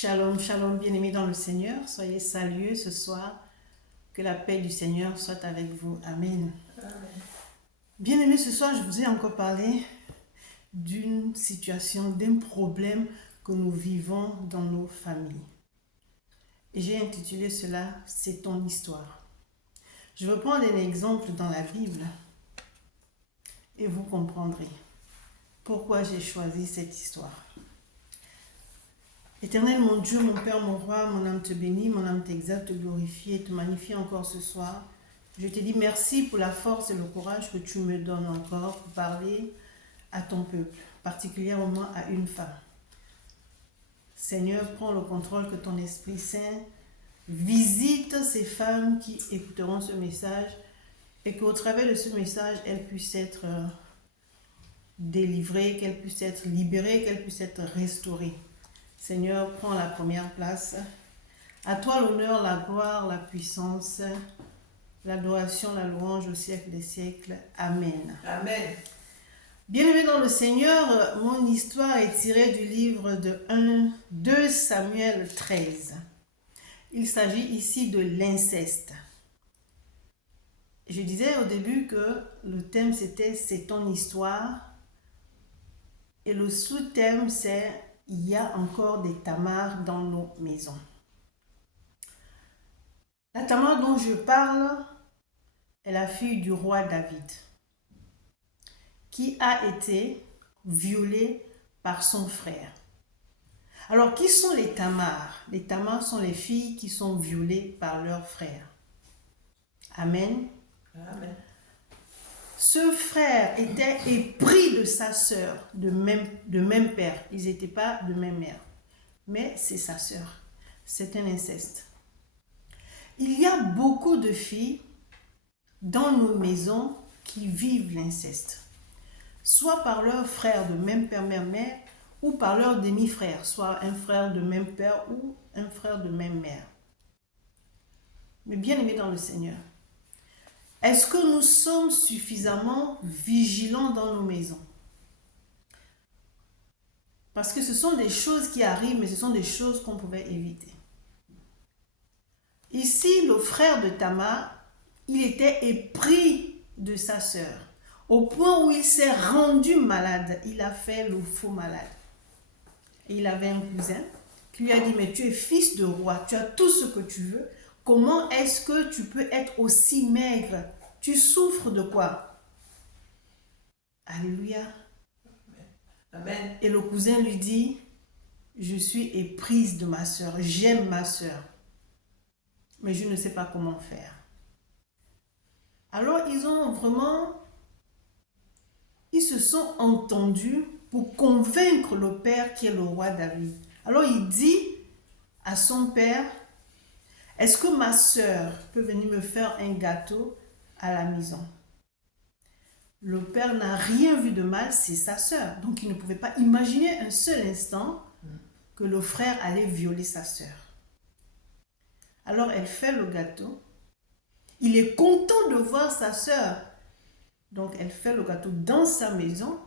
Shalom, shalom, bien-aimés dans le Seigneur. Soyez salués ce soir. Que la paix du Seigneur soit avec vous. Amen. Bien-aimés, ce soir, je vous ai encore parlé d'une situation, d'un problème que nous vivons dans nos familles. Et j'ai intitulé cela « C'est ton histoire ». Je vais prendre un exemple dans la Bible et vous comprendrez pourquoi j'ai choisi cette histoire. Éternel, mon Dieu, mon Père, mon Roi, mon âme te bénit, mon âme t'exalte, te glorifie et te magnifie encore ce soir. Je te dis merci pour la force et le courage que tu me donnes encore pour parler à ton peuple, particulièrement à une femme. Seigneur, prends le contrôle, que ton Esprit Saint visite ces femmes qui écouteront ce message et qu'au travers de ce message, elles puissent être délivrées, qu'elles puissent être libérées, qu'elles puissent être restaurées. Seigneur, prends la première place. À toi l'honneur, la gloire, la puissance, l'adoration, la louange au siècle des siècles. Amen. Amen. Bien-aimés dans le Seigneur, mon histoire est tirée du livre de 2 Samuel 13. Il s'agit ici de l'inceste. Je disais au début que le thème c'était « C'est ton histoire » et le sous-thème c'est « Il y a encore des Tamar dans nos maisons ». La Tamar dont je parle est la fille du roi David, qui a été violée par son frère. Alors, qui sont les Tamar? Les Tamar sont les filles qui sont violées par leur frère. Amen. Amen. Ce frère était épris de sa sœur, de même père. Ils n'étaient pas de même mère. Mais c'est sa sœur. C'est un inceste. Il y a beaucoup de filles dans nos maisons qui vivent l'inceste. Soit par leur frère de même père, même mère, ou par leur demi-frère, soit un frère de même père ou un frère de même mère. Mais bien aimés dans le Seigneur, est-ce que nous sommes suffisamment vigilants dans nos maisons? Parce que ce sont des choses qui arrivent, mais ce sont des choses qu'on pouvait éviter. Ici, le frère de Tamar, il était épris de sa sœur, au point où il s'est rendu malade. Il a fait le faux malade. Et il avait un cousin qui lui a dit, mais tu es fils de roi, tu as tout ce que tu veux. Comment est-ce que tu peux être aussi maigre? Tu souffres de quoi? Alléluia. Amen. Et le cousin lui dit, je suis éprise de ma sœur, j'aime ma sœur, mais je ne sais pas comment faire. Alors ils se sont entendus pour convaincre le père qui est le roi David. Alors il dit à son père, est-ce que ma sœur peut venir me faire un gâteau à la maison? Le père n'a rien vu de mal, c'est sa sœur. Donc il ne pouvait pas imaginer un seul instant que le frère allait violer sa sœur. Alors elle fait le gâteau. Il est content de voir sa sœur. Donc elle fait le gâteau dans sa maison.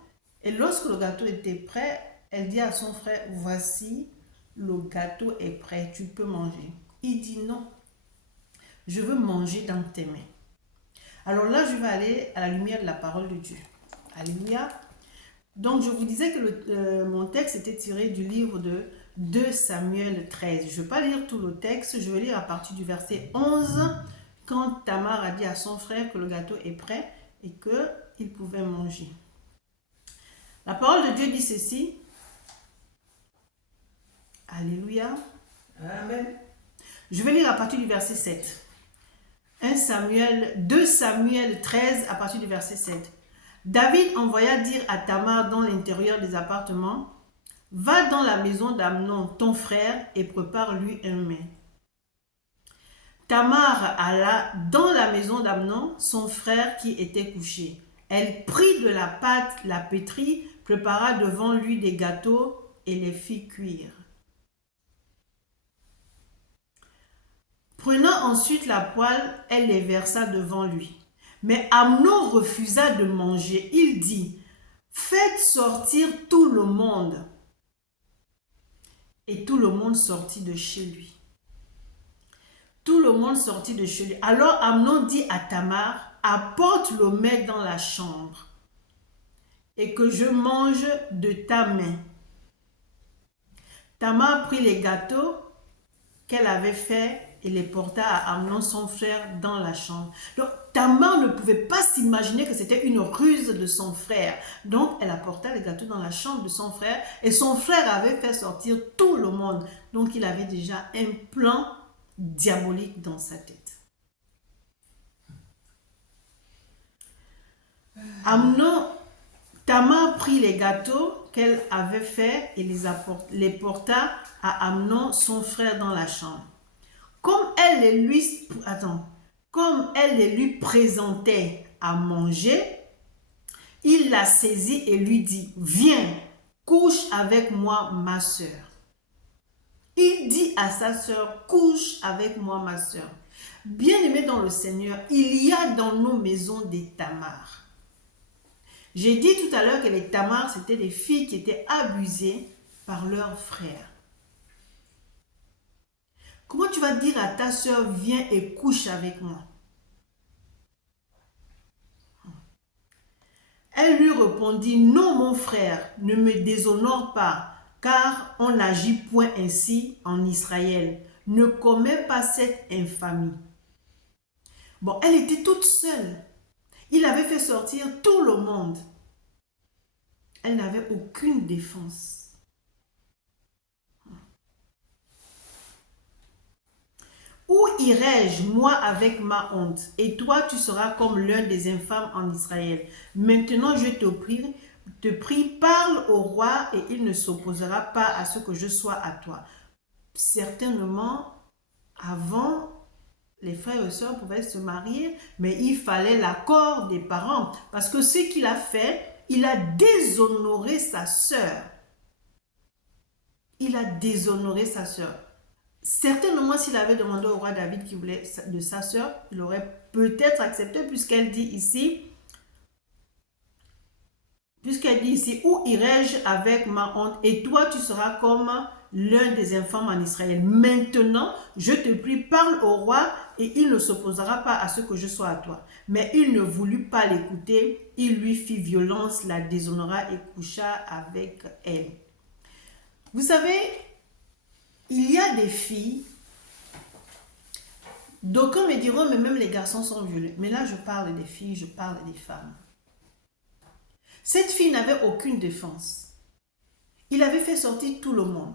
Et lorsque le gâteau était prêt, elle dit à son frère, voici, le gâteau est prêt, tu peux manger. Il dit non, je veux manger dans tes mains. Alors là, je vais aller à la lumière de la parole de Dieu. Alléluia. Donc, je vous disais que mon texte était tiré du livre de 2 Samuel 13. Je ne vais pas lire tout le texte, je vais lire à partir du verset 11, quand Tamar a dit à son frère que le gâteau est prêt et qu'il pouvait manger. La parole de Dieu dit ceci. Alléluia. Amen. Je vais lire à partir du verset 7. 2 Samuel 13 à partir du verset 7. David envoya dire à Tamar dans l'intérieur des appartements, va dans la maison d'Amnon, ton frère, et prépare-lui un mets. Tamar alla dans la maison d'Amnon, son frère qui était couché. Elle prit de la pâte, la pétrit, prépara devant lui des gâteaux et les fit cuire. Prenant ensuite la poêle, elle les versa devant lui. Mais Amnon refusa de manger. Il dit, faites sortir tout le monde. Et tout le monde sortit de chez lui. Tout le monde sortit de chez lui. Alors Amnon dit à Tamar, apporte le mets dans la chambre et que je mange de ta main. Tamar prit les gâteaux qu'elle avait faits et les porta à Amnon son frère dans la chambre. Donc Tamar ne pouvait pas s'imaginer que c'était une ruse de son frère. Donc elle apporta les gâteaux dans la chambre de son frère et son frère avait fait sortir tout le monde. Donc il avait déjà un plan diabolique dans sa tête. Tamar prit les gâteaux qu'elle avait faits et les porta à Amnon son frère dans la chambre. Comme elle les lui présentait à manger, il la saisit et lui dit, viens, couche avec moi ma soeur. Il dit à sa soeur, couche avec moi ma soeur. Bien-aimés dans le Seigneur, il y a dans nos maisons des Tamars. J'ai dit tout à l'heure que les Tamars, c'était des filles qui étaient abusées par leurs frères. Comment tu vas dire à ta soeur, viens et couche avec moi? Elle lui répondit, non mon frère, ne me déshonore pas, car on n'agit point ainsi en Israël. Ne commets pas cette infamie. Bon, elle était toute seule. Il avait fait sortir tout le monde. Elle n'avait aucune défense. Où irai-je, moi, avec ma honte? Et toi, tu seras comme l'un des infâmes en Israël. Maintenant, je te prie, parle au roi et il ne s'opposera pas à ce que je sois à toi. Certainement, avant, les frères et sœurs pouvaient se marier, mais il fallait l'accord des parents. Parce que ce qu'il a fait, il a déshonoré sa sœur. Il a déshonoré sa sœur. Certainement, s'il avait demandé au roi David qui voulait de sa sœur, il aurait peut-être accepté puisqu'elle dit ici, où irai-je avec ma honte? Et toi, tu seras comme l'un des infâmes en Israël. Maintenant, je te prie, parle au roi et il ne s'opposera pas à ce que je sois à toi. Mais il ne voulut pas l'écouter. Il lui fit violence, la déshonora et coucha avec elle. Vous savez, il y a des filles, d'aucuns me diront, mais même les garçons sont violés. Mais là, je parle des filles, je parle des femmes. Cette fille n'avait aucune défense. Il avait fait sortir tout le monde.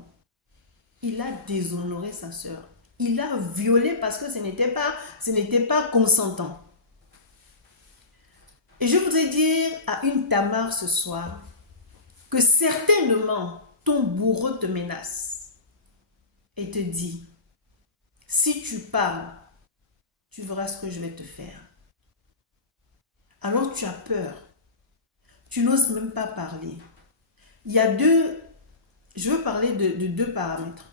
Il a déshonoré sa sœur. Il a violé parce que ce n'était pas consentant. Et je voudrais dire à une Tamar ce soir que certainement ton bourreau te menace et te dit, si tu parles, tu verras ce que je vais te faire. Alors tu as peur. Tu n'oses même pas parler. Il y a je veux parler de deux paramètres.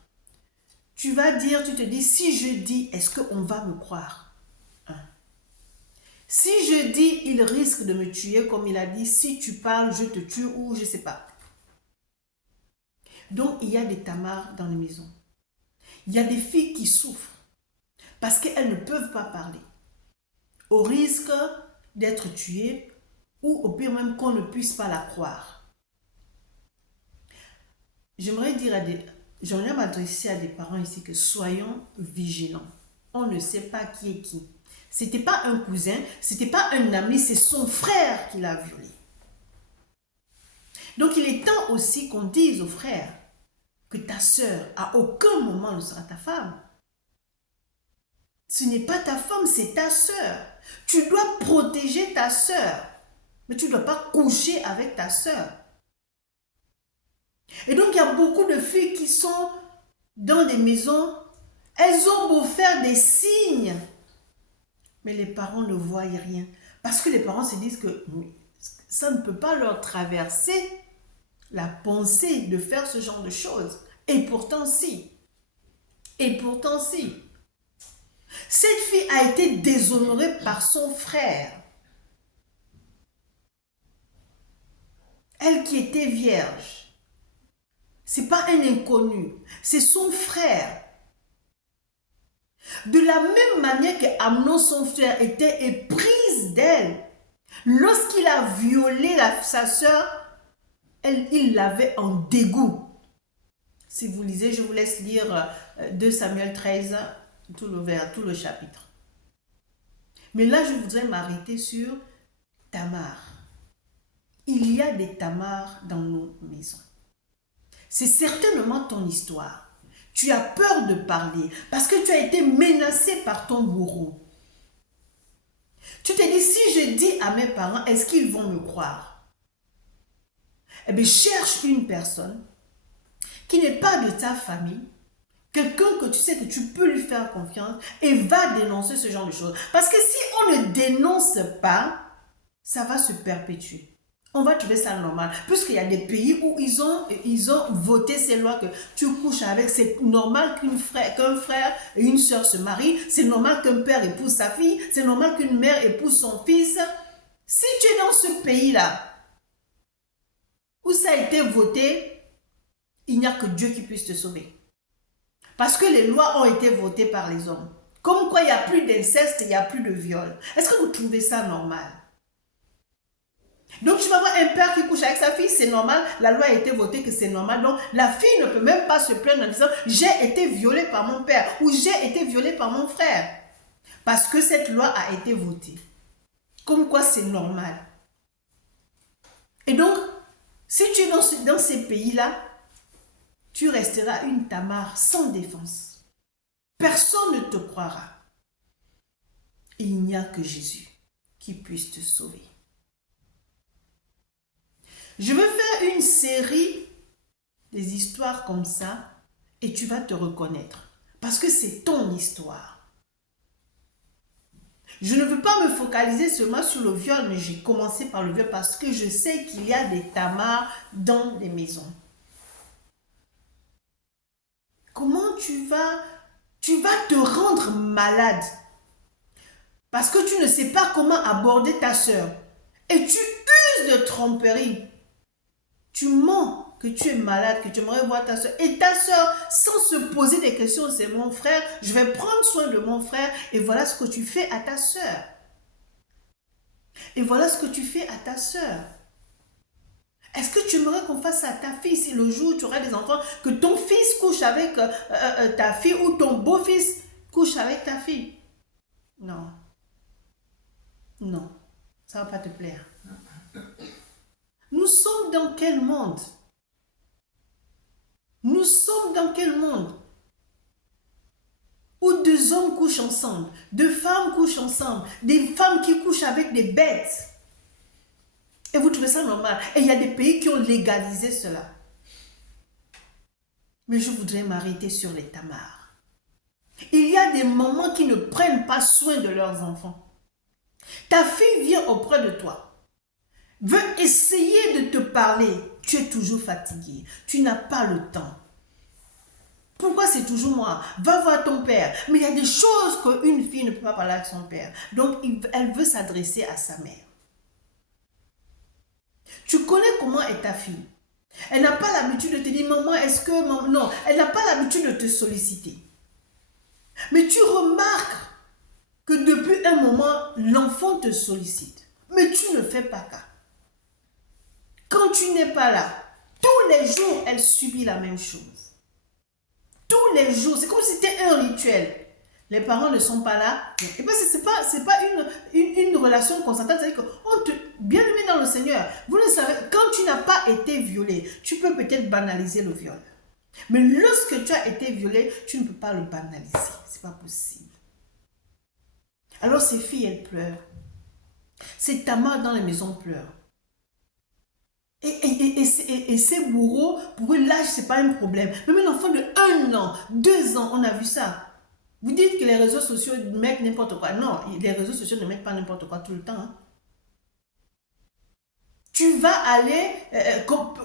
Tu te dis, si je dis, est-ce qu'on va me croire? Si je dis, il risque de me tuer, comme il a dit, si tu parles, je te tue ou je ne sais pas. Donc, il y a des Tamars dans les maisons. Il y a des filles qui souffrent parce qu'elles ne peuvent pas parler. Au risque d'être tuées ou au pire même qu'on ne puisse pas la croire. J'aimerais m'adresser à des parents ici que soyons vigilants. On ne sait pas qui est qui. C'était pas un cousin, c'était pas un ami, c'est son frère qui l'a violé. Donc il est temps aussi qu'on dise aux frères que ta sœur à aucun moment ne sera ta femme. Ce n'est pas ta femme, c'est ta sœur. Tu dois protéger ta sœur, mais tu ne dois pas coucher avec ta sœur. Et donc il y a beaucoup de filles qui sont dans des maisons, elles ont beau faire des signes, mais les parents ne voient rien. Parce que les parents se disent que ça ne peut pas leur traverser la pensée de faire ce genre de choses. Et pourtant, si. Et pourtant, si. Cette fille a été déshonorée par son frère. Elle qui était vierge. C'est pas un inconnu, c'est son frère. De la même manière que Amnon, son frère, était éprise d'elle, lorsqu'il a violé sa sœur, il l'avait en dégoût. Si vous lisez, je vous laisse lire 2 Samuel 13, tout le chapitre. Mais là, je voudrais m'arrêter sur Tamar. Il y a des Tamar dans nos maisons. C'est certainement ton histoire. Tu as peur de parler parce que tu as été menacé par ton bourreau. Tu te dis, si je dis à mes parents, est-ce qu'ils vont me croire? Eh bien, cherche une personne qui n'est pas de ta famille, quelqu'un que tu sais que tu peux lui faire confiance et va dénoncer ce genre de choses. Parce que si on ne dénonce pas, ça va se perpétuer. On va trouver ça normal. Puisqu'il y a des pays où ils ont voté ces lois que tu couches avec. C'est normal qu'un frère et une sœur se marient. C'est normal qu'un père épouse sa fille. C'est normal qu'une mère épouse son fils. Si tu es dans ce pays-là, où ça a été voté, il n'y a que Dieu qui puisse te sauver. Parce que les lois ont été votées par les hommes. Comme quoi il n'y a plus d'inceste, il n'y a plus de viol. Est-ce que vous trouvez ça normal? Donc tu vas voir un père qui couche avec sa fille, c'est normal, la loi a été votée que c'est normal. Donc la fille ne peut même pas se plaindre en disant « j'ai été violée par mon père » ou « j'ai été violée par mon frère » parce que cette loi a été votée. Comme quoi c'est normal. Et donc, si tu es dans ces pays-là, tu resteras une Tamar sans défense. Personne ne te croira. Et il n'y a que Jésus qui puisse te sauver. Je veux faire une série des histoires comme ça et tu vas te reconnaître. Parce que c'est ton histoire. Je ne veux pas me focaliser seulement sur le viol, mais j'ai commencé par le viol parce que je sais qu'il y a des Tamars dans les maisons. Comment tu vas te rendre malade parce que tu ne sais pas comment aborder ta soeur et tu uses de tromperie. Tu mens que tu es malade, que tu aimerais voir ta soeur. Et ta soeur, sans se poser des questions, c'est mon frère, je vais prendre soin de mon frère. Et voilà ce que tu fais à ta soeur. Et voilà ce que tu fais à ta soeur. Est-ce que tu aimerais qu'on fasse à ta fille si le jour où tu auras des enfants, que ton fils couche avec ta fille ou ton beau-fils couche avec ta fille? Non. Non. Ça ne va pas te plaire. Nous sommes dans quel monde? Nous sommes dans quel monde? Où 2 hommes couchent ensemble, 2 femmes couchent ensemble, des femmes qui couchent avec des bêtes. Et vous trouvez ça normal? Et il y a des pays qui ont légalisé cela. Mais je voudrais m'arrêter sur les Tamars. Il y a des mamans qui ne prennent pas soin de leurs enfants. Ta fille vient auprès de toi, veut essayer de te parler, tu es toujours fatigué, tu n'as pas le temps. Pourquoi c'est toujours moi? Va voir ton père. Mais il y a des choses qu'une fille ne peut pas parler avec son père. Donc, elle veut s'adresser à sa mère. Tu connais comment est ta fille. Elle n'a pas l'habitude de te dire, maman, est-ce que... Maman? Non, elle n'a pas l'habitude de te solliciter. Mais tu remarques que depuis un moment, l'enfant te sollicite. Mais tu ne fais pas cas. Quand tu n'es pas là, tous les jours, elle subit la même chose. Tous les jours, c'est comme si c'était un rituel. Les parents ne sont pas là. Et bien, ce n'est pas une relation constante. C'est-à-dire qu'on te... Bien aimé dans le Seigneur, vous le savez, quand tu n'as pas été violé, tu peux peut-être banaliser le viol. Mais lorsque tu as été violé, tu ne peux pas le banaliser. Ce n'est pas possible. Alors ces filles, elles pleurent. Ces Tamars dans les maisons pleurent. Et ces bourreaux, pour eux, l'âge, ce n'est pas un problème. Même un enfant de 1 an, 2 ans, on a vu ça. Vous dites que les réseaux sociaux mettent n'importe quoi. Non, les réseaux sociaux ne mettent pas n'importe quoi tout le temps. Hein. Tu vas aller...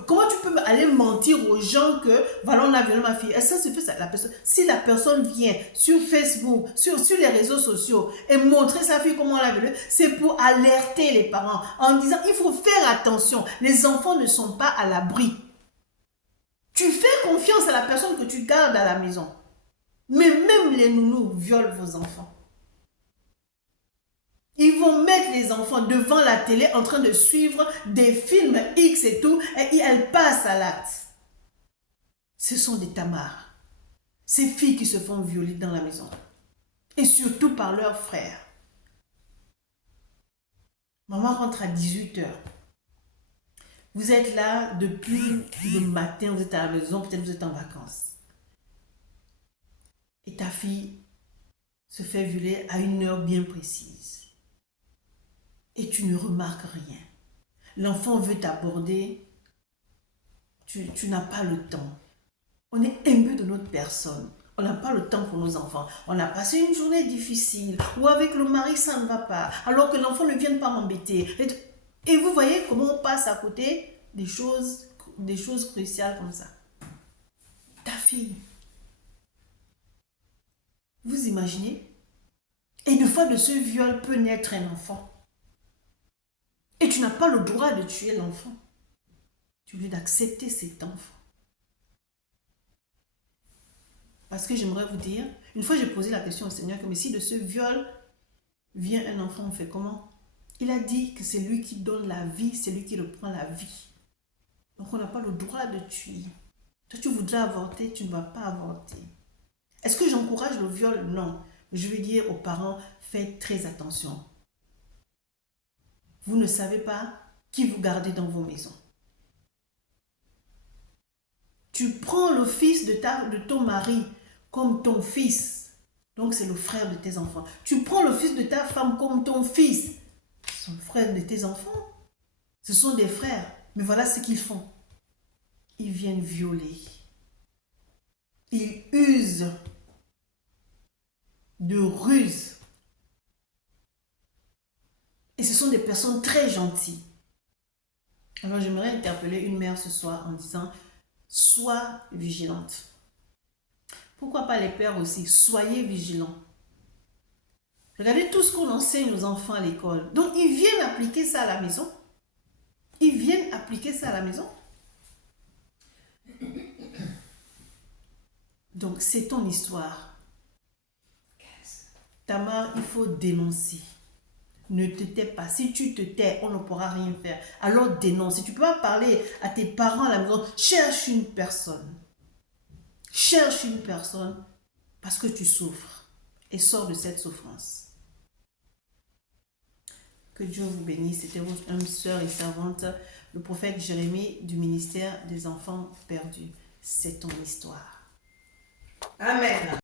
comment tu peux aller mentir aux gens que, voilà, on a violé ma fille. Et ça se fait, ça, la personne, si la personne vient sur Facebook, sur les réseaux sociaux et montrer sa fille comment on l'a violée, c'est pour alerter les parents en disant, il faut faire attention. Les enfants ne sont pas à l'abri. Tu fais confiance à la personne que tu gardes à la maison. Mais même les nounous violent vos enfants. Ils vont mettre les enfants devant la télé en train de suivre des films X et tout, et elles passent à l'acte. Ce sont des tamards. Ces filles qui se font violer dans la maison. Et surtout par leurs frères. Maman rentre à 18 h. Vous êtes là depuis le matin, vous êtes à la maison, peut-être vous êtes en vacances. Et ta fille se fait violer à une heure bien précise. Et tu ne remarques rien. L'enfant veut t'aborder, tu n'as pas le temps. On est imbu de notre personne. On n'a pas le temps pour nos enfants. On a passé une journée difficile, ou avec le mari ça ne va pas, alors que l'enfant ne vient pas m'embêter. Et vous voyez comment on passe à côté des choses cruciales comme ça. Ta fille. Vous imaginez? Et une fois de ce viol peut naître un enfant. Et tu n'as pas le droit de tuer l'enfant. Tu es obligé d'accepter cet enfant. Parce que j'aimerais vous dire, une fois j'ai posé la question au Seigneur, que mais si de ce viol vient un enfant, on fait comment? Il a dit que c'est lui qui donne la vie, c'est lui qui reprend la vie. Donc on n'a pas le droit de tuer. Toi tu voudrais avorter, tu ne vas pas avorter. Est-ce que j'encourage le viol? Non. Je vais dire aux parents, faites très attention. Vous ne savez pas qui vous gardez dans vos maisons. Tu prends le fils de ton mari comme ton fils. Donc c'est le frère de tes enfants. Tu prends le fils de ta femme comme ton fils. C'est le frère de tes enfants. Ce sont des frères. Mais voilà ce qu'ils font. Ils viennent violer. Ils usent de ruse. Et ce sont des personnes très gentilles. Alors j'aimerais interpeller une mère ce soir en disant, sois vigilante. Pourquoi pas les pères aussi? Soyez vigilants. Regardez tout ce qu'on enseigne aux enfants à l'école. Donc ils viennent appliquer ça à la maison. Ils viennent appliquer ça à la maison. Donc c'est ton histoire. Tamar, il faut dénoncer. Ne te tais pas. Si tu te tais, on ne pourra rien faire. Alors dénonce. Si tu ne peux pas parler à tes parents à la maison, cherche une personne. Cherche une personne parce que tu souffres et sors de cette souffrance. Que Dieu vous bénisse. C'était votre âme sœur et servante, le prophète Jérémie du ministère des enfants perdus. C'est ton histoire. Amen.